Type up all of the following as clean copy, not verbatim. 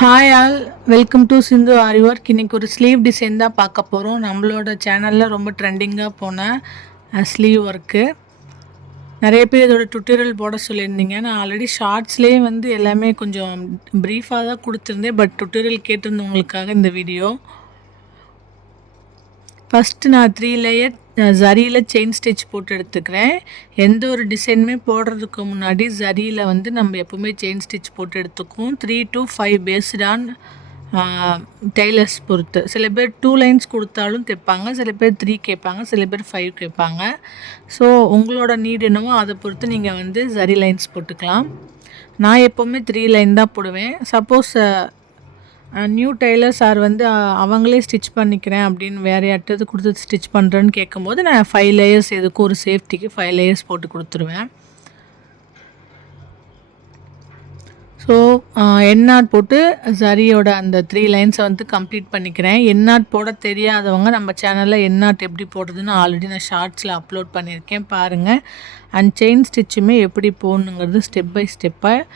Hi all, welcome to Sindhu aari work. இன்றைக்கி ஒரு sleeve design தான் பார்க்க போகிறோம். நம்மளோட சேனலில் ரொம்ப ட்ரெண்டிங்காக போன ஸ்லீவ் ஒர்க்கு. நிறைய பேர் இதோட டுட்டோரியல் போட சொல்லியிருந்தீங்க. நான் ஆல்ரெடி ஷார்ட்ஸ்லேயே வந்து எல்லாமே கொஞ்சம் ப்ரீஃபாக தான் கொடுத்துருந்தேன். பட் டுட்டோரியல் கேட்டிருந்தவங்களுக்காக இந்த வீடியோ. ஃபஸ்ட்டு நான் 3 லேயர் ஜரியில் செயின் ஸ்டிச் போட்டு எடுத்துக்கிறேன். எந்த ஒரு டிசைனுமே போடுறதுக்கு முன்னாடி ஜரியில் வந்து நம்ம எப்போவுமே செயின் ஸ்டிச் போட்டு எடுத்துக்குவோம். 3 to 5 பேஸ்ட் ஆன் டெய்லர்ஸ் பொறுத்து. சில பேர் 2 லைன்ஸ் கொடுத்தாலும் தைப்பாங்க, சில பேர் 3 கேட்பாங்க, சில பேர் 5 கேட்பாங்க. ஸோ உங்களோட நீட் என்னவோ அதை பொறுத்து நீங்கள் வந்து ஜரி லைன்ஸ் போட்டுக்கலாம். நான் எப்போவுமே 3 லைன் தான் போடுவேன். சப்போஸ் நியூ டெய்லர்ஸ் வந்து அவங்களே ஸ்டிச் பண்ணிக்கிறேன் அப்படின்னு வேறு யார்கிட்டது கொடுத்து ஸ்டிச் பண்ணுறேன்னு கேட்கும்போது நான் 5 லேயர்ஸ் எதுக்கும் ஒரு சேஃப்டிக்கு 5 லேயர்ஸ் போட்டு கொடுத்துருவேன். ஸோ எண்ணாட் போட்டு ஜரியோட அந்த 3 லைன்ஸை வந்து கம்ப்ளீட் பண்ணிக்கிறேன். எண்ணாட் போட தெரியாதவங்க நம்ம சேனலில் எண்ணாட் எப்படி போடுறதுன்னு ஆல்ரெடி நான் ஷார்ட்ஸில் அப்லோட் பண்ணியிருக்கேன், பாருங்கள். அண்ட் செயின் ஸ்டிச்சுமே எப்படி போடணுங்கிறது ஸ்டெப் பை ஸ்டெப்பாக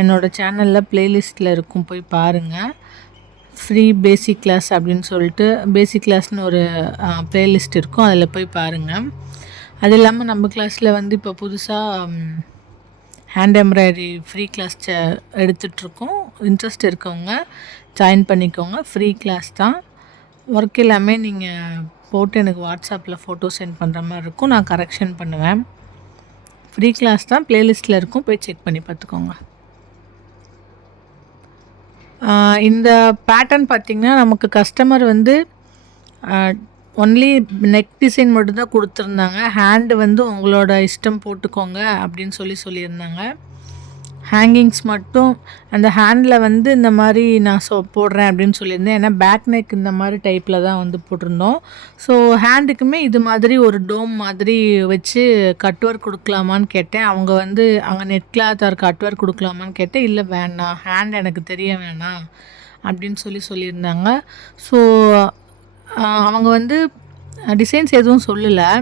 என்னோடய சேனலில் ப்ளேலிஸ்ட்டில் இருக்கும், போய் பாருங்கள். ஃப்ரீ பேசிக் கிளாஸ் அப்படின்னு சொல்லிட்டு பேசிக் கிளாஸ்னு ஒரு ப்ளேலிஸ்ட் இருக்கும், அதில் போய் பாருங்கள். அது இல்லாமல் நம்ம கிளாஸில் வந்து இப்போ புதுசாக ஹேண்ட் எம்ப்ராய்டரி ஃப்ரீ கிளாஸ் எடுத்துகிட்ருக்கோம். இன்ட்ரெஸ்ட் இருக்கவங்க ஜாயின் பண்ணிக்கோங்க. ஃப்ரீ கிளாஸ் தான். ஒர்க் எல்லாமே நீங்கள் போட்டு எனக்கு வாட்ஸ்அப்பில் ஃபோட்டோ சென்ட் பண்ணுற மாதிரி இருக்கும், நான் கரெக்ஷன் பண்ணுவேன். ஃப்ரீ கிளாஸ் தான், ப்ளேலிஸ்ட்டில் இருக்கும், போய் செக் பண்ணி பார்த்துக்கோங்க. இந்த பேட்டர்ன் பார்த்திங்கன்னா நமக்கு கஸ்டமர் வந்து ஒன்லி நெக் டிசைன் மட்டும்தான் கொடுத்துருந்தாங்க. ஹேண்டு வந்து உங்களோட இஷ்டம் போட்டுக்கோங்க அப்படின்னு சொல்லியிருந்தாங்க. ஹேங்கிங்ஸ் மட்டும் அந்த ஹேண்டில் வந்து இந்த மாதிரி நான் போடுறேன் அப்படின்னு சொல்லியிருந்தேன். ஏன்னா பேக் நெக் இந்த மாதிரி டைப்பில் தான் வந்து போட்டிருந்தோம். ஸோ ஹேண்டுக்குமே இது மாதிரி ஒரு டோம் மாதிரி வச்சு கட் ஒர்க் கொடுக்கலாமான்னு கேட்டேன். அவங்க வந்து அங்கே net cloth or cut work கொடுக்கலாமான்னு கேட்டேன். இல்லை வேணாம், ஹேண்ட் எனக்கு தெரிய வேணாம் அப்படின்னு சொல்லியிருந்தாங்க. ஸோ அவங்க வந்து டிசைன்ஸ் எதுவும் சொல்லலை.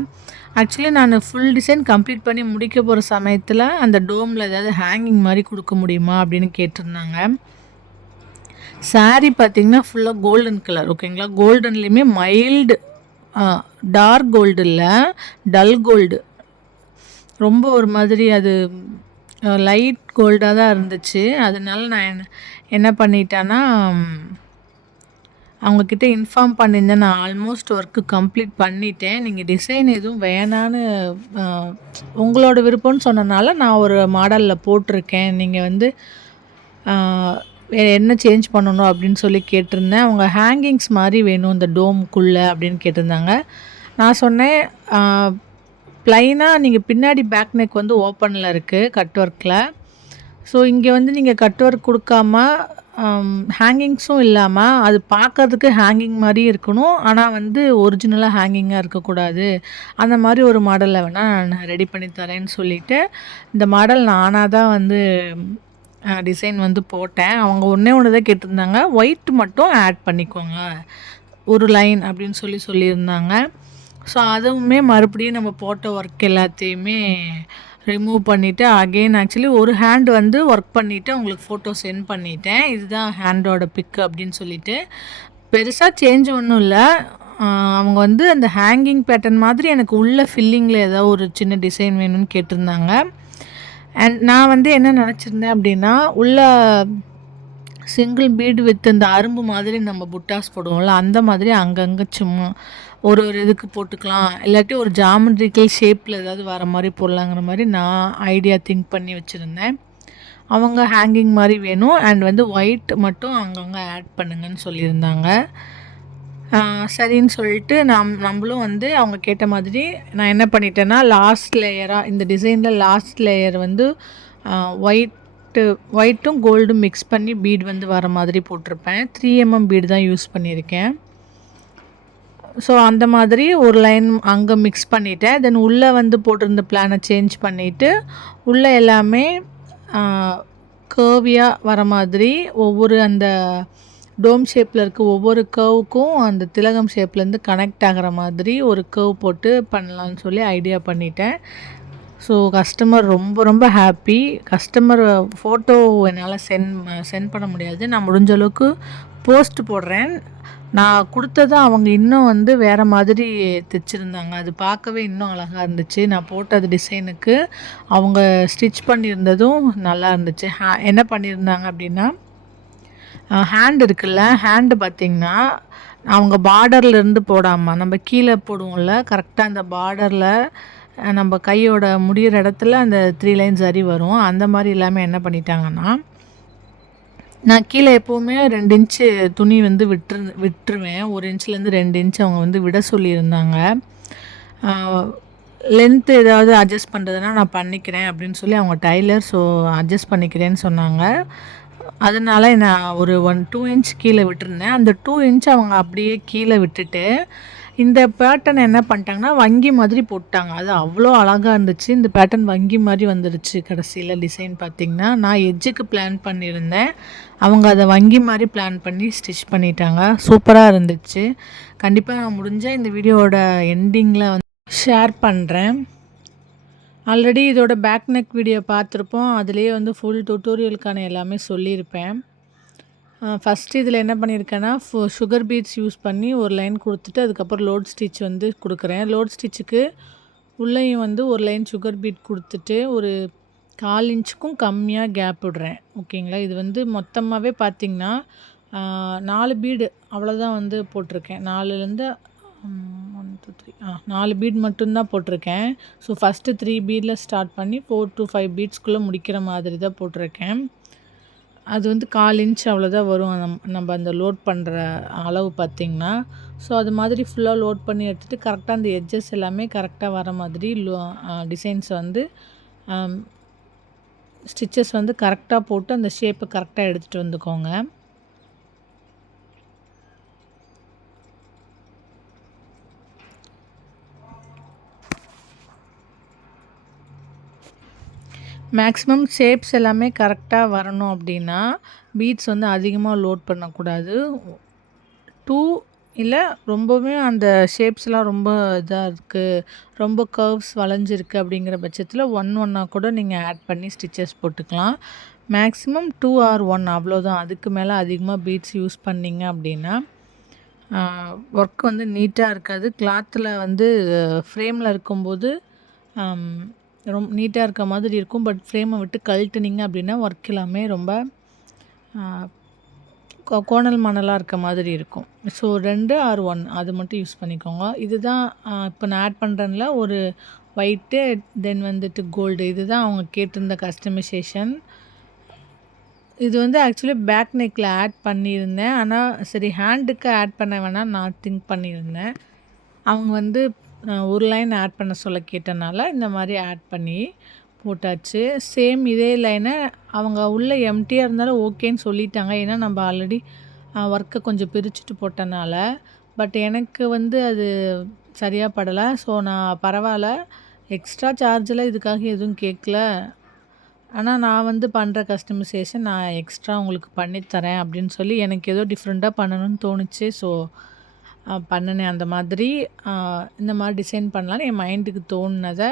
ஆக்சுவலி நான் ஃபுல் டிசைன் கம்ப்ளீட் பண்ணி முடிக்க போகிற சமயத்தில் அந்த டோமில் ஏதாவது ஹேங்கிங் மாதிரி கொடுக்க முடியுமா அப்படின்னு கேட்டிருந்தாங்க. சாரீ பார்த்திங்கன்னா ஃபுல்லாக கோல்டன் கலர், ஓகேங்களா. கோல்டன்லேயுமே மைல்டு டார்க் கோல்டு இல்லை, டல் கோல்டு. ரொம்ப ஒரு மாதிரி அது லைட் கோல்டாக தான் இருந்துச்சு. அதனால நான் என்ன பண்ணிட்டேன்னா அவங்கக்கிட்ட இன்ஃபார்ம் பண்ணியிருந்தேன். நான் ஆல்மோஸ்ட் ஒர்க்கு கம்ப்ளீட் பண்ணிட்டேன், நீங்கள் டிசைன் எதுவும் வேணான்னு உங்களோட விருப்பம்னு சொன்னனால நான் ஒரு மாடலில் போட்டிருக்கேன், நீங்கள் வந்து வேறு என்ன சேஞ்ச் பண்ணணும் அப்படின்னு சொல்லி கேட்டிருந்தேன். அவங்க ஹேங்கிங்ஸ் மாதிரி வேணும் இந்த டோமுக்குள்ளே அப்படின்னு கேட்டிருந்தாங்க. நான் சொன்னேன் ப்ளைனாக நீங்கள் பின்னாடி பேக் நெக் வந்து ஓப்பனில் இருக்குது கட் ஒர்க்கில். ஸோ இங்கே வந்து நீங்கள் கட் ஒர்க் கொடுக்காம ஹேங்கிங்ஸும் இல்லாமல் அது பார்க்கறதுக்கு ஹேங்கிங் மாதிரி இருக்கணும், ஆனால் வந்து ஒரிஜினலாக ஹேங்கிங்காக இருக்கக்கூடாது. அந்த மாதிரி ஒரு மாடலில் வேணால் நான் ரெடி பண்ணி தரேன்னு சொல்லிவிட்டு இந்த மாடல் நானாக தான் வந்து டிசைன் வந்து போட்டேன். அவங்க ஒன்று தான் கேட்டிருந்தாங்க, ஒயிட் மட்டும் ஆட் பண்ணிக்கோங்க ஒரு லைன் அப்படின்னு சொல்லியிருந்தாங்க. ஸோ அதுவுமே மறுபடியும் நம்ம போட்ட ஒர்க் எல்லாத்தையுமே ரிமூவ் பண்ணிவிட்டு அகெயின் ஆக்சுவலி ஒரு ஹேண்ட் வந்து ஒர்க் பண்ணிவிட்டு உங்களுக்கு ஃபோட்டோ சென்ட் பண்ணிட்டேன். இதுதான் ஹேண்டோட பிக்கு அப்படின்னு சொல்லிட்டு பெருசாக சேஞ்ச் ஒன்றும் இல்லை. அவங்க வந்து அந்த ஹேங்கிங் பேட்டர்ன் மாதிரி எனக்கு உள்ள ஃபில்லிங்கில் ஏதாவது ஒரு சின்ன டிசைன் வேணும்னு கேட்டிருந்தாங்க. அண்ட் நான் வந்து என்ன நினச்சிருந்தேன் அப்படின்னா, உள்ள சிங்கிள் பீடு வித் இந்த அரும்பு மாதிரி நம்ம புட்டாஸ் போடுவோம்ல, அந்த மாதிரி அங்கங்கே சும்மா ஒரு இதுக்கு போட்டுக்கலாம், இல்லாட்டி ஒரு ஜாமெட்ரிக்கல் ஷேப்பில் ஏதாவது வர மாதிரி போடலாங்கிற மாதிரி நான் ஐடியா திங்க் பண்ணி வச்சுருந்தேன். அவங்க ஹேங்கிங் மாதிரி வேணும் அண்ட் வந்து ஒயிட் மட்டும் அங்கங்கே ஆட் பண்ணுங்கன்னு சொல்லியிருந்தாங்க. சரின்னு சொல்லிட்டு நம்மளும் வந்து அவங்க கேட்ட மாதிரி நான் என்ன பண்ணிட்டேன்னா, லாஸ்ட் லேயராக இந்த டிசைனில் லாஸ்ட் லேயர் வந்து ஒயிட்டும் கோல்டும் மிக்ஸ் பண்ணி பீட் வந்து வர மாதிரி போட்டிருப்பேன். 3 mm பீடு தான் யூஸ் பண்ணியிருக்கேன். ஸோ அந்த மாதிரி ஒரு லைன் அங்கே மிக்ஸ் பண்ணிவிட்டேன். தென் உள்ளே வந்து போட்டிருந்த பிளானை சேஞ்ச் பண்ணிவிட்டு உள்ளே எல்லாமே கர்வியாக வர மாதிரி ஒவ்வொரு அந்த டோம் ஷேப்பில் இருக்க ஒவ்வொரு கர்வுக்கும் அந்த திலகம் ஷேப்லேருந்து கனெக்ட் ஆகிற மாதிரி ஒரு கர்வ் போட்டு பண்ணலான்னு சொல்லி ஐடியா பண்ணிட்டேன். ஸோ கஸ்டமர் ரொம்ப ரொம்ப ஹாப்பி. கஸ்டமர் ஃபோட்டோ என்னால் சென்ட் பண்ண முடியாது. நான் முடிஞ்ச அளவுக்கு போஸ்ட் போடுறேன். நான் குடுத்தத அவங்க இன்னும் வந்து வேற மாதிரி தச்சிருந்தாங்க. அது பார்க்கவே இன்னும் அழகா இருந்துச்சு. நான் போட்ட அது டிசைனுக்கு அவங்க ஸ்டிச் பண்ணியிருந்ததும் நல்லா இருந்துச்சு. என்ன பண்ணியிருந்தாங்க அப்படின்னா, ஹேண்ட் இருக்குல்ல, ஹேண்டு பார்த்தீங்கன்னா, அவங்க பார்டர்லேருந்து போடாம, நம்ம கீழ போடுவோம்ல, கரெக்ட்டா அந்த பார்டர்ல நம்ம கையோட முடியிற இடத்துல அந்த 3 லைன் சரி வரும். அந்த மாரி இல்லாம என்ன பண்ணிட்டாங்கன்னா, நான் கீழ எப்பவுமே 2 இன்ச்சு துணி வந்து விட்டுருவேன். 1 இன்ச்லேருந்து 2 இன்ச் அவங்க வந்து விட சொல்லியிருந்தாங்க. ஆ லென்த் ஏதாவது அட்ஜஸ்ட் பண்ணுறதுனா நான் பண்ணிக்கிறேன் அப்படின்னு சொல்லி அவங்க டைலர். ஸோ அட்ஜஸ்ட் பண்ணிக்கிறேன்னு சொன்னாங்க. அதனால நான் ஒரு 2 இன்ச் கீழ விட்டுருந்தேன். அந்த 2 இன்ச் அவங்க அப்படியே கீழ விட்டுட்டு, இந்த பேட்டர்ன் என்ன பண்ணிட்டாங்கன்னா, வங்கி மாதிரி போட்டாங்க. அது அவ்வளோ அழகா இருந்துச்சு. இந்த பேட்டர்ன் வங்கி மாரி வந்துருச்சு கடைசியில டிசைன் பார்த்தீங்கன்னா. நான் எட்ஜுக்கு பிளான் பண்ணியிருந்தேன். அவங்க அத வங்கி மாரி பிளான் பண்ணி ஸ்டிச் பண்ணிட்டாங்க. சூப்பரா இருந்துச்சு. கண்டிப்பா நான் முடிஞ்சா இந்த வீடியோவோட எண்டிங்கில வந்து ஷேர் பண்றேன். ஆல்ரெடி இதோட பேக் நெக் வீடியோ பார்த்துருப்போம். அதிலேயே வந்து ஃபுல் டியூட்டோரியலுக்கான எல்லாமே சொல்லியிருப்பேன். ஃபஸ்ட்டு இதில என்ன பண்ணியிருக்கேன்னா, சுகர் பீட்ஸ் யூஸ் பண்ணி ஒரு லைன் குடுத்துட்டு, அதுக்கப்புறம் லோட் ஸ்டிச் வந்து குடுக்குறேன். லோட் ஸ்டிச்சுக்கு உள்ளேயும் வந்து ஒரு லைன் சுகர் பீட் குடுத்துட்டு, ஒரு 1/4 இன்ச்சுக்கும் கம்மியா கேப் விடுறேன். ஓகேங்களா? இது வந்து மொத்தமாவே பார்த்தீங்கன்னா, 4 பீடு அவ்வளோதான் வந்து போட்டிருக்கேன். 4லேருந்து 1, 2, 3 4 பீட் மட்டும் தான் போட்டிருக்கேன். ஸோ ஃபஸ்ட்டு 3 பீட்ல ஸ்டார்ட் பண்ணி 4 to 5 பீட்ஸ்க்குள்ள முடிக்கிற மாதிரி தான் போட்டிருக்கேன். அது வந்து 1/4 இன்ச் அவ்வளோதான் வரும். நம்ம அந்த லோட் பண்ணுற அளவு பார்த்தீங்கன்னா. ஸோ அது மாதிரி ஃபுல்லாக லோட் பண்ணி எடுத்துட்டு கரெக்ட்டா அந்த எட்ஜஸ் எல்லாமே கரெக்ட்டா வர மாதிரி டிசைன்ஸ் வந்து ஸ்டிச்சஸ் வந்து கரெக்ட்டா போட்டு அந்த ஷேப்ப கரெக்ட்டா எடுத்துட்டு வந்துக்கோங்க. மேக்ஸிமம் ஷேப்ஸ் எல்லாமே கரெக்ட்டா வரணும் அப்படின்னா, பீட்ஸ் வந்து அதிகமா லோட் பண்ணக்கூடாது. 2 இல்ல ரொம்பவே அந்த ஷேப்ஸ்லாம் ரொம்ப இதா இருக்கு, ரொம்ப கர்வ்ஸ் வளைஞ்சிருக்கு அப்படிங்கிற பட்சத்தில 1 கூட நீங்க ஆட் பண்ணி ஸ்டிச்சஸ் போட்டுக்கலாம். மேக்ஸிமம் 2 ஆர் 1 அவ்வளோதான். அதுக்கு மேல அதிகமா பீட்ஸ் யூஸ் பண்ணீங்க அப்படின்னா, ஒர்க் வந்து நீட்டா இருக்காது. கிளாத்ல வந்து ஃப்ரேம்ல இருக்கும்போது அம் நீட்டா இருக்க மாதிரி இருக்கும். பட் ஃப்ரேம விட்டு கழட்டுனீங்க அப்படின்னா, ஒர்க் எல்லாமே ரொம்ப அ கோணல் மணலா இருக்க மாதிரி இருக்கும். ஸோ 2 ஆர் 1 அது மட்டும் யூஸ் பண்ணிக்கோங்க. இதுதான் இப்போ நான் ஆட் பண்றேன்ல ஒரு ஒயிட்டு, தென் வந்துட்டு கோல்டு. இதுதான் அவங்க கேட்டிருந்த கஸ்டமைசேஷன். இது வந்து ஆக்சுவலி பேக் நெக்ல ஆட் பண்ணியிருந்தேன். ஆனா சரி ஹேண்டுக்கு ஆட் பண்ண வேணாம்னு நான் திங்க் பண்ணியிருந்தேன். அவங்க வந்து ஒரு லைன் ஆட் பண்ண சொல்ல கேட்டனால, இந்த மாரி ஆட் பண்ணி போட்டாச்சு. சேம் இதே லைன அவங்க உள்ள எம்ப்டியா இருந்தாலும் ஓகேன்னு சொல்லிட்டாங்க. ஏன்னா, நம்ம ஆல்ரெடி ஒர்க்க கொஞ்சம் பிரிச்சுட்டு போட்டனால. பட் எனக்கு வந்து அது சரியா படல. ஸோ, நான் பரவால்ல. எக்ஸ்ட்ரா சார்ஜ்லாம் இதுக்காக எதுவும் கேட்கல. ஆனா, நான் வந்து பண்ற கஸ்டமைசேஷன் நான் எக்ஸ்ட்ரா உங்களுக்கு பண்ணி தரேன் அப்படின்னு சொல்லி எனக்கு ஏதோ டிஃப்ரெண்ட்டா பண்ணணும்னு தோணுச்சு. ஸோ பண்ணுனேன் அந்த மாதிரி. அ இந்த மாரி டிசைன் பண்ணலான்னு என் மைண்டுக்கு தோணுனத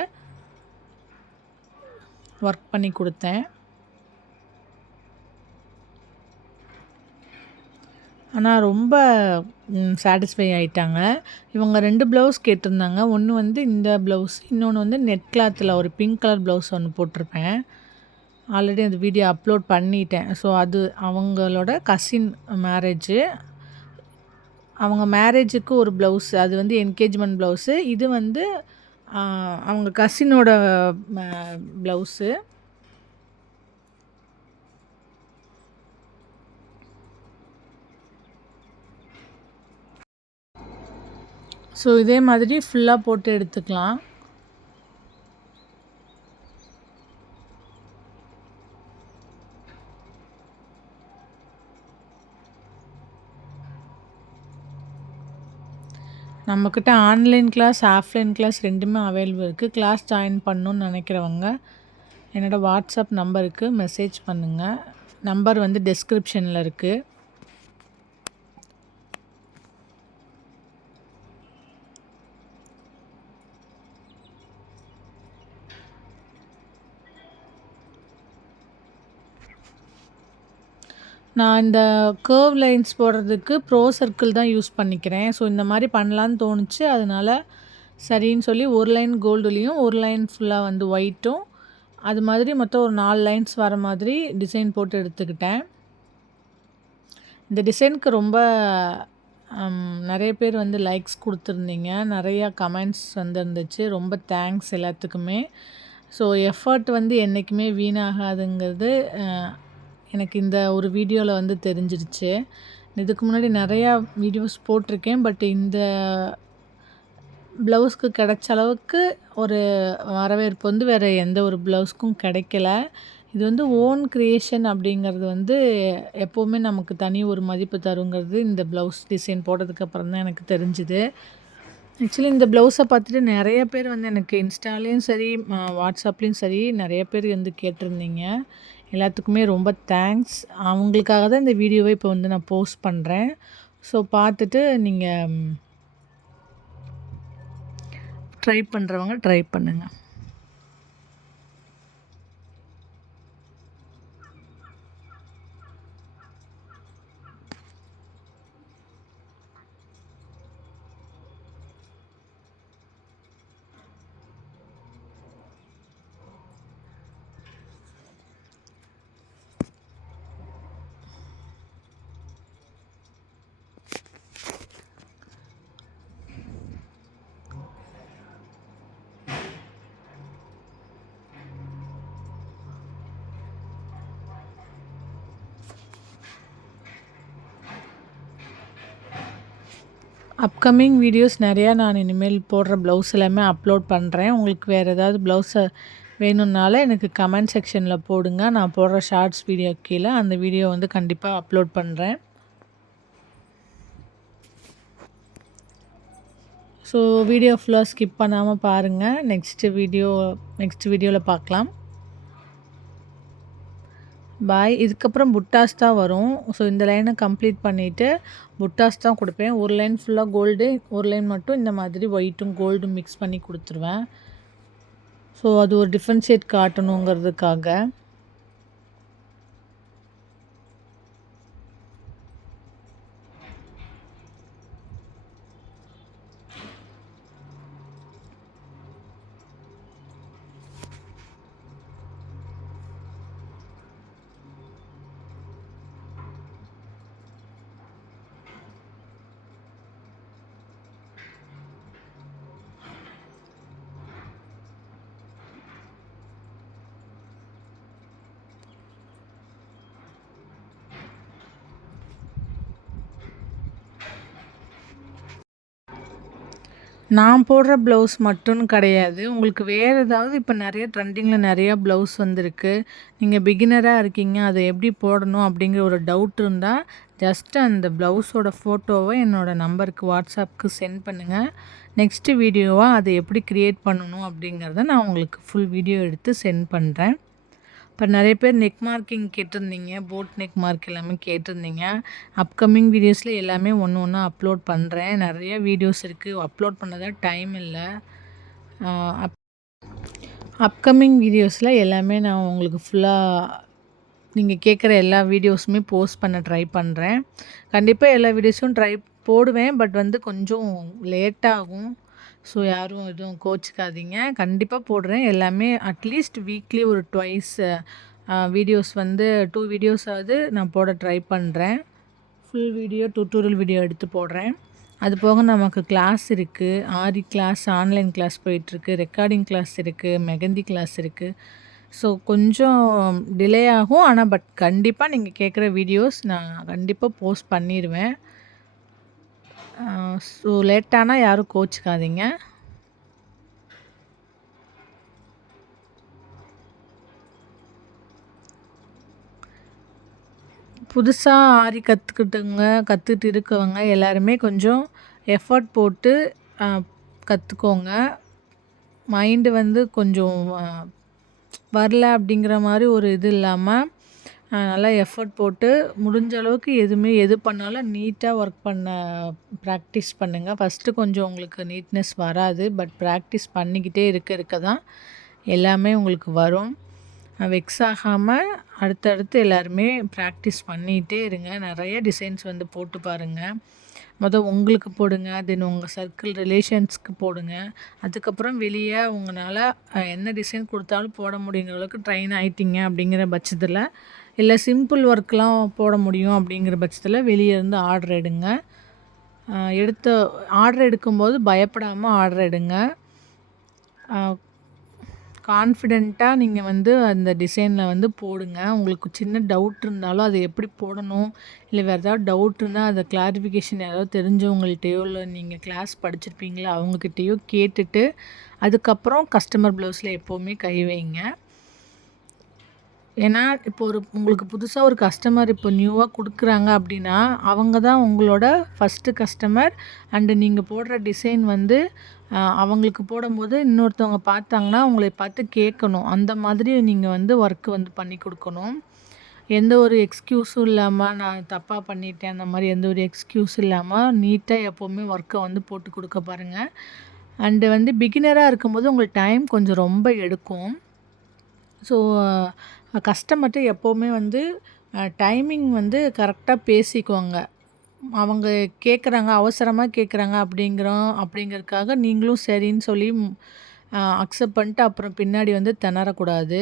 ஒர்க் பண்ணி குடுத்தேன். ஆனா ரொம்ப சாட்டிஸ்ஃபை ஆயிட்டாங்க. இவங்க 2 ப்ளவுஸ் கேட்டிருந்தாங்க. ஒண்ணு வந்து இந்த ப்ளவுஸ், இன்னொன்னு வந்து நெட் கிளாத்ல ஒரு பிங்க் கலர் ப்ளவுஸ் ஒண்ணு போட்டிருப்பேன். ஆல்ரெடி அந்த வீடியோ அப்லோட் பண்ணிட்டேன். ஸோ அது அவங்களோட கசின் மேரேஜு. அவங்க மேரேஜுக்கு ஒரு ப்ளவுஸ். அது வந்து என்கேஜ்மெண்ட் ப்ளவுஸு. இது வந்து அ அவங்க கசினோட ம ப்ளவுஸு. ஸோ இதே மாதிரி ஃபுல்லா போட்டு எடுத்துக்கலாம். நம்மக்கிட்ட ஆன்லைன் கிளாஸ், ஆஃப்லைன் கிளாஸ் 2மே அவைலபிள் இருக்கு. கிளாஸ் ஜாயின் பண்ணணும்னு நினைக்கிறவங்க, என்னோட வாட்ஸ்அப் நம்பருக்கு மெசேஜ் பண்ணுங்க. நம்பர் வந்து டிஸ்கிரிப்ஷன்ல இருக்கு. நான் இந்த கர்வ் லைன்ஸ் போடுறதுக்கு ப்ரோ சர்க்கிள் தான் யூஸ் பண்ணிக்கிறேன். ஸோ இந்த மாரி பண்ணலான்னு தோணுச்சு. அதனால சரின்னு சொல்லி ஒரு லைன் கோல்டுலேயும், ஒரு லைன் ஃபுல்லா வந்து ஒயிட்டும், அது மாதிரி மொத்தம் ஒரு 4 லைன்ஸ் வர மாதிரி டிசைன் போட்டு எடுத்துக்கிட்டேன். இந்த டிசைனுக்கு ரொம்ப நெறைய பேர் வந்து லைக்ஸ் குடுத்துருந்தீங்க. நெறையா கமெண்ட்ஸ் வந்துருந்துச்சு. ரொம்ப தேங்க்ஸ் எல்லாத்துக்குமே. ஸோ எஃபர்ட் வந்து என்றைக்குமே வீணாகாதுங்கிறது எனக்கு இந்த ஒரு வீடியோல வந்து தெரிஞ்சிருச்சு. இதுக்கு முன்னாடி நெறையா வீடியோஸ் போட்டிருக்கேன். பட் இந்த ப்ளவுஸ்க்கு கிடைச்ச அளவுக்கு ஒரு வரவேற்பு வந்து வேறு எந்த ஒரு ப்ளவுஸ்க்கும் கிடைக்கல. இது வந்து ஓன் கிரியேஷன் அப்படிங்கிறது வந்து எப்போவுமே நமக்கு தனி ஒரு மதிப்பு தருங்கிறது இந்த ப்ளவுஸ் டிசைன் போட்டதுக்கப்புறம் தான் எனக்கு தெரிஞ்சுது. ஆக்சுவலி இந்த ப்ளவுஸை பார்த்துட்டு நிறைய பேர் வந்து எனக்கு இன்ஸ்டாலேயும் சரி வாட்ஸ்அப்லேயும் சரி நிறைய பேர் வந்து கேட்டிருந்தீங்க. எல்லாத்துக்குமே ரொம்ப தேங்க்ஸ். அவங்களுக்காக தான் இந்த வீடியோவை இப்போ வந்து நான் போஸ்ட் பண்ணுறேன். ஸோ பார்த்துட்டு நீங்கள் ட்ரை பண்ணுறவங்க ட்ரை பண்ணுங்கள். அப்கமிங் வீடியோஸ் நிறையா நான் இனிமேல் போடுற ப்ளவுஸ் எல்லாமே அப்லோட் பண்ணுறேன். உங்களுக்கு வேறு ஏதாவது ப்ளவுஸை வேணும்னால எனக்கு கமெண்ட் செக்ஷனில் போடுங்க. நான் போடுற ஷார்ட்ஸ் வீடியோ கீழே அந்த வீடியோ வந்து கண்டிப்பாக அப்லோட் பண்ணுறேன். ஸோ வீடியோ ஃபுல்லாக ஸ்கிப் பண்ணாமல் பாருங்கள். நெக்ஸ்ட் வீடியோவில் பார்க்கலாம். பாய். இதுக்கப்புறம் புட்டாஸ் தான் வரும். ஸோ இந்த லைனை கம்ப்ளீட் பண்ணிவிட்டு புட்டாஸ் தான் கொடுப்பேன். ஒரு லைன் ஃபுல்லாக கோல்டு, ஒரு லைன் மட்டும் இந்த மாதிரி ஒயிட்டும் கோல்டும் மிக்ஸ் பண்ணி கொடுத்துருவேன். ஸோ அது ஒரு டிஃப்ரென்ஷியேட் காட்டணுங்கிறதுக்காக. நான் போடுற ப்ளவுஸ் மட்டும்னு கிடையாது. உங்களுக்கு வேறு ஏதாவது இப்போ நிறைய ட்ரெண்டிங்கில் நிறையா ப்ளவுஸ் வந்திருக்கு. நீங்கள் பிகினராக இருக்கீங்க. அதை எப்படி போடணும் அப்படிங்கிற ஒரு டவுட் இருந்தால் ஜஸ்ட் அந்த ப்ளவுஸோட ஃபோட்டோவை என்னோடய நம்பருக்கு வாட்ஸ்அப்புக்கு சென்ட் பண்ணுங்கள். நெக்ஸ்ட்டு வீடியோவாக அதை எப்படி க்ரியேட் பண்ணணும் அப்படிங்கிறத நான் உங்களுக்கு ஃபுல் வீடியோ எடுத்து சென்ட் பண்ணுறேன். இப்போ நிறைய பேர் நெக் மார்க்கிங் கேட்டிருந்தீங்க. போட் நெக் மார்க் எல்லாமே கேட்டிருந்தீங்க. அப்கமிங் வீடியோஸில் எல்லாமே ஒன்று ஒன்றா அப்லோட் பண்ணுறேன். நிறைய வீடியோஸ் இருக்குது. அப்லோட் பண்ண தான் டைம் இல்லை. அப்கமிங் வீடியோஸில் எல்லாமே நான் உங்களுக்கு ஃபுல்லாக நீங்கள் கேட்குற எல்லா வீடியோஸுமே போஸ்ட் பண்ண ட்ரை பண்ணுறேன். கண்டிப்பாக எல்லா வீடியோஸும் போடுவேன். பட் வந்து கொஞ்சம் லேட்டாகும். ஸோ யாரும் எதுவும் கோச்சிக்காதீங்க. கண்டிப்பாக போடுறேன். எல்லாமே அட்லீஸ்ட் வீக்லி ஒரு ட்வைஸ் வீடியோஸ் வந்து 2 வீடியோஸாவது நான் போட ட்ரை பண்ணுறேன். ஃபுல் வீடியோ டியூட்டோரியல் வீடியோ எடுத்து போடுறேன். அது போக நமக்கு கிளாஸ் இருக்குது. ஆரி கிளாஸ், ஆன்லைன் கிளாஸ் போயிட்டுருக்கு. ரெக்கார்டிங் கிளாஸ் இருக்குது. மெஹந்தி கிளாஸ் இருக்குது. ஸோ கொஞ்சம் டிலே ஆகும். ஆனால் பட் கண்டிப்பாக நீங்கள் கேட்குற வீடியோஸ் நான் கண்டிப்பாக போஸ்ட் பண்ணிடுவேன். ஸோ லேட்டானால் யாரும் கோச்சிக்காதீங்க. புதுசாக ஆரி கற்றுக்கிட்டு இருக்கவங்க எல்லாருமே கொஞ்சம் எஃபர்ட் போட்டு கற்றுக்கோங்க. மைண்டு வந்து கொஞ்சம் வரல அப்படிங்கிற மாதிரி ஒரு இது இல்லாமல் நல்லா எஃபர்ட் போட்டு முடிஞ்ச அளவுக்கு எது பண்ணாலும் நீட்டாக ஒர்க் பண்ண ப்ராக்டிஸ் பண்ணுங்கள். ஃபஸ்ட்டு கொஞ்சம் உங்களுக்கு நீட்னஸ் வராது. பட் ப்ராக்டிஸ் பண்ணிக்கிட்டே இருக்க தான் எல்லாமே உங்களுக்கு வரும். வெக்ஸ் ஆகாமல் அடுத்தடுத்து எல்லாருமே ப்ராக்டிஸ் பண்ணிகிட்டே இருங்க. நிறைய டிசைன்ஸ் வந்து போட்டு பாருங்கள். உங்களுக்கு போடுங்க, தென் உங்கள் சர்க்கிள் ரிலேஷன்ஸ்க்கு போடுங்க. அதுக்கப்புறம் வெளியே உங்களால் என்ன டிசைன் கொடுத்தாலும் போட முடியுங்கிற அளவுக்கு ட்ரெயின் ஆகிட்டீங்க அப்படிங்கிற பட்சத்தில், இல்லை சிம்பிள் ஒர்க்லாம் போட முடியும் அப்படிங்கிற பட்சத்தில் வெளியே இருந்து ஆர்டர் எடுங்க. ஆர்டர் எடுக்கும்போது பயப்படாமல் ஆர்டர் எடுங்க. கான்ஃபிடெண்ட்டாக நீங்கள் வந்து அந்த டிசைனில் வந்து போடுங்க. உங்களுக்கு சின்ன டவுட் இருந்தாலும் அதை எப்படி போடணும், இல்லை வேறு ஏதாவது டவுட் இருந்தால் அதை கிளாரிஃபிகேஷன் யாராவது தெரிஞ்சவங்கள்ட்டையோ இல்லை நீங்கள் கிளாஸ் படிச்சிருப்பீங்களா அவங்கக்கிட்டேயோ கேட்டுட்டு அதுக்கப்புறம் கஸ்டமர் ப்ளவுஸில் எப்போவுமே கை வைங்க. ஏன்னா இப்போ உங்களுக்கு புதுசாக ஒரு கஸ்டமர் இப்போ நியூவாக கொடுக்குறாங்க அப்படின்னா அவங்க தான் உங்களோட ஃபஸ்ட்டு கஸ்டமர். அண்டு நீங்கள் போடுற டிசைன் வந்து அவங்களுக்கு போடும்போது இன்னொருத்தவங்க பார்த்தாங்கன்னா உங்களை பார்த்து கேட்கணும். அந்த மாதிரி நீங்கள் வந்து ஒர்க்கு வந்து பண்ணி கொடுக்கணும். எந்த ஒரு எக்ஸ்கியூஸும் இல்லாமல் நான் தப்பாக பண்ணிட்டேன் அந்த மாதிரி எந்த ஒரு எக்ஸ்கியூஸும் இல்லாமல் நீட்டாக எப்போவுமே ஒர்க்கை வந்து போட்டு கொடுக்க பாருங்கள். அண்டு வந்து பிகினராக இருக்கும்போது உங்களுக்கு டைம் கொஞ்சம் ரொம்ப எடுக்கும். ஸோ கஸ்டமர்கிட்ட எப்போவுமே வந்து டைமிங் வந்து கரெக்டாக பேசிக்கோங்க. அவங்க கேட்குறாங்க, அவசரமாக கேட்குறாங்க அப்படிங்கிறதுக்காக நீங்களும் சரின்னு சொல்லி அக்செப்ட் பண்ணிட்டு அப்புறம் பின்னாடி வந்து திணறக்கூடாது.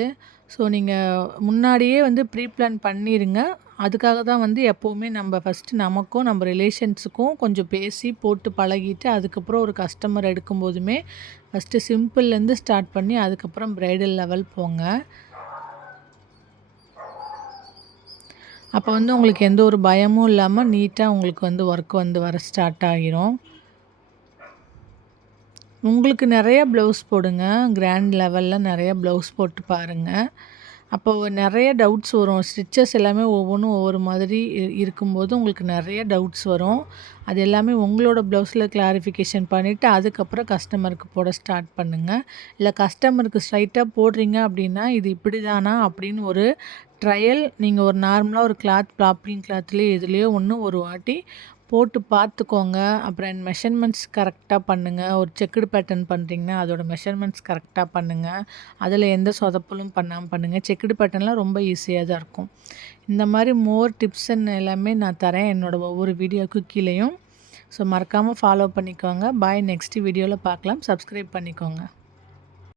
ஸோ நீங்கள் முன்னாடியே வந்து ப்ரீ பிளான் பண்ணிடுங்க. அதுக்காக தான் வந்து எப்போவுமே நம்ம ஃபஸ்ட்டு நமக்கும் நம்ம ரிலேஷன்ஸுக்கும் கொஞ்சம் பேசி போட்டு பழகிட்டு அதுக்கப்புறம் ஒரு கஸ்டமர் எடுக்கும்போதுமே ஃபஸ்ட்டு சிம்பிள்லேருந்து ஸ்டார்ட் பண்ணி அதுக்கப்புறம் ப்ரைடல் லெவல் போங்க. அப்போ வந்து உங்களுக்கு எந்த ஒரு பயமும் இல்லாமல் நீட்டாக உங்களுக்கு வந்து ஒர்க் வந்து வர ஸ்டார்ட் ஆகிரும். உங்களுக்கு நிறைய ப்ளவுஸ் போடுங்க. கிராண்ட் லெவலில் நிறைய ப்ளவுஸ் போட்டு பாருங்கள். அப்போ நிறைய டவுட்ஸ் வரும். ஸ்டிச்சஸ் எல்லாமே ஒவ்வொன்றும் ஒவ்வொரு மாதிரி இருக்கும்போது உங்களுக்கு நிறைய டவுட்ஸ் வரும். அது எல்லாமே உங்களோட ப்ளவுஸில் கிளாரிஃபிகேஷன் பண்ணிவிட்டு அதுக்கப்புறம் கஸ்டமருக்கு போட ஸ்டார்ட் பண்ணுங்கள். இல்லை கஸ்டமருக்கு ஸ்ட்ரைட்டாக போடுறீங்க அப்படின்னா இது இப்படி தானா அப்படின்னு ஒரு ட்ரையல் நீங்கள் ஒரு நார்மலாக ஒரு பாப்ளிங் கிளாத்லேயே எதுலேயோ ஒன்று ஒரு வாட்டி போட்டு பார்த்துக்கோங்க. அப்புறம் மெஷர்மெண்ட்ஸ் கரெக்டாக பண்ணுங்கள். ஒரு செக்குடு பேட்டர்ன் பண்ணுறீங்கன்னா அதோடய மெஷர்மெண்ட்ஸ் கரெக்டாக பண்ணுங்கள். அதில் எந்த சொதப்பலும் பண்ணாமல் பண்ணுங்கள். செக்குடு பேட்டர்ன்லாம் ரொம்ப ஈஸியாக தான் இருக்கும். இந்த மாதிரி மோர் டிப்ஸ்ன்னு எல்லாமே நான் தரேன் என்னோடய ஒவ்வொரு வீடியோவுக்கு கீழேயும். ஸோ மறக்காமல் ஃபாலோ பண்ணிக்கோங்க. பாய். நெக்ஸ்ட் வீடியோவில் பார்க்கலாம். சப்ஸ்கிரைப் பண்ணிக்கோங்க.